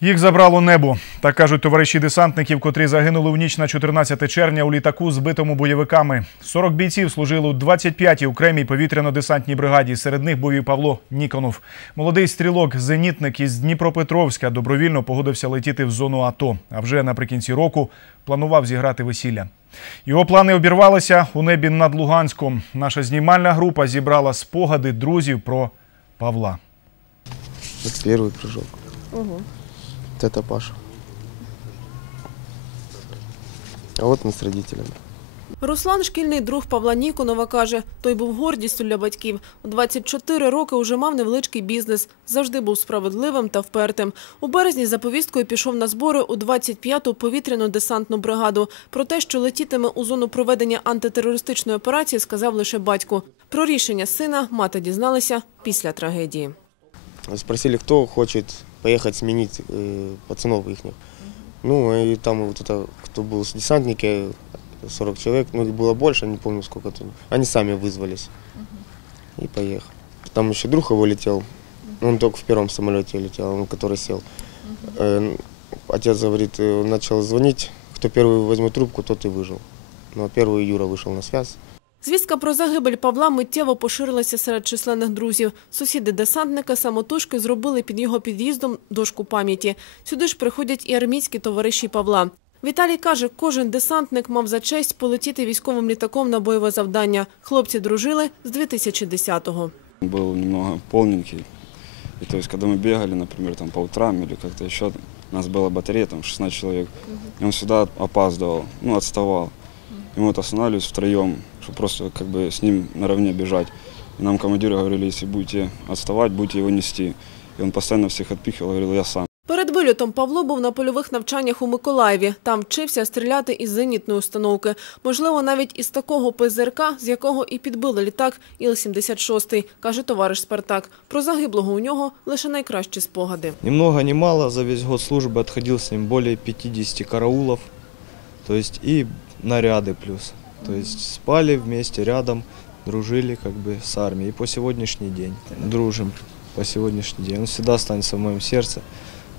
Їх забрало небо. Так кажуть товариші десантників, котрі загинули в ніч на 14 червня у літаку, збитому бойовиками. 40 бійців служили у 25-й окремій повітряно-десантній бригаді. Серед них був і Павло Ніконов. Молодий стрілок, зенітник із Дніпропетровська добровільно погодився летіти в зону АТО. А вже наприкінці року планував зіграти весілля. Його плани обірвалися у небі над Луганськом. Наша знімальна група зібрала спогади друзів про Павла. Вот первый прыжок. Вот это Паша. А вот мы с родителями. Руслан, шкільний друг Павла Ніконова, каже, той був гордістю для батьків. У 24 роки уже мав невеличкий бізнес, завжди був справедливим та впертим. У березні за повісткою пішов на збори у 25-ту повітряно-десантну бригаду. Про те, що летітиме у зону проведення антитерористичної операції, сказав лише батько. Про рішення сина мати дізналася після трагедії. Спросили, кто хочет поехать сменить э, пацанов их. Ну, и там вот это, кто был с десантники, 40 человек, ну, их было больше, не помню сколько там. Они сами вызвались и поехали. Там еще друг его летел, он только в первом самолете летел, он который сел. Э, Отец говорит, э, начал звонить, кто первый возьмет трубку, тот и выжил. Ну, а первый Юра вышел на связь. Звістка про загибель Павла миттєво поширилася серед численних друзів. Сусіди десантника самотужки зробили під його під'їздом дошку пам'яті. Сюди ж приходять і армійські товариші Павла. Віталій каже, кожен десантник мав за честь полетіти військовим літаком на бойове завдання. Хлопці дружили з 2010-го. Он был немного полненький. И то есть, когда мы бегали, например, там по утрам или как-то еще, у нас была батарея, там 16 человек, и он всегда опаздывал, ну, отставал. И мы вот останавливались втроем, чтобы просто как бы с ним наравне бежать. И нам командиры говорили, если будете отставать, будете его нести. И он постоянно всех отпихивал, говорил, я сам. Перед вильотом Павло був на польових навчаннях у Миколаєві. Там вчився стріляти із зенітної установки. Можливо, навіть із такого ПЗРК, з якого і підбили літак Іл-76, каже товариш Спартак. Про загиблого у нього лише найкращі спогади. Ни много ни мало, за весь год службы отходил с ним более 50 караулов, то есть и наряды плюс. То есть спали вместе рядом, дружили как бы с армией. И по сегодняшний день дружим по сегодняшний день. Он всегда останется в моем сердце,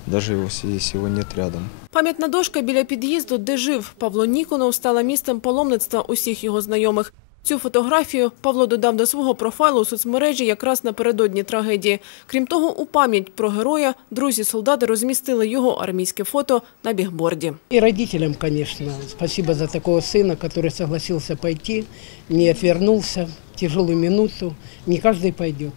даже его, если его нет рядом. Пам'ятна дошка біля під'їзду, де жив Павло Ніконов, стала місцем паломництва усіх його знайомих. Цю фотографію Павло додав до свого профайлу у соцмережі якраз напередодні трагедії. Крім того, у пам'ять про героя друзі-солдати розмістили його армійське фото на бігборді. И родителям, конечно, спасибо за такого сына, который согласился пойти, не отвернулся в тяжелую минуту. Не каждый пойдет,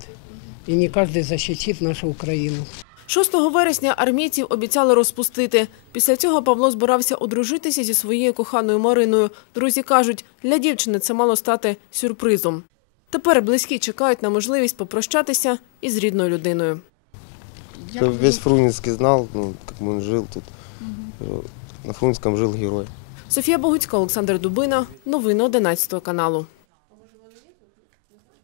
и не каждый защитит нашу Украину. 6 вересня армійців обіцяли розпустити. Після цього Павло збирався одружитися зі своєю коханою Мариною. Друзі кажуть, для дівчини це мало стати сюрпризом. Тепер близькі чекають на можливість попрощатися із рідною людиною. Кто Весь Фрунзенский знал, ну, как он жил тут. На Фрунзенском жил герой. Софія Богуцька, Олександр Дубина. Новини 11 каналу.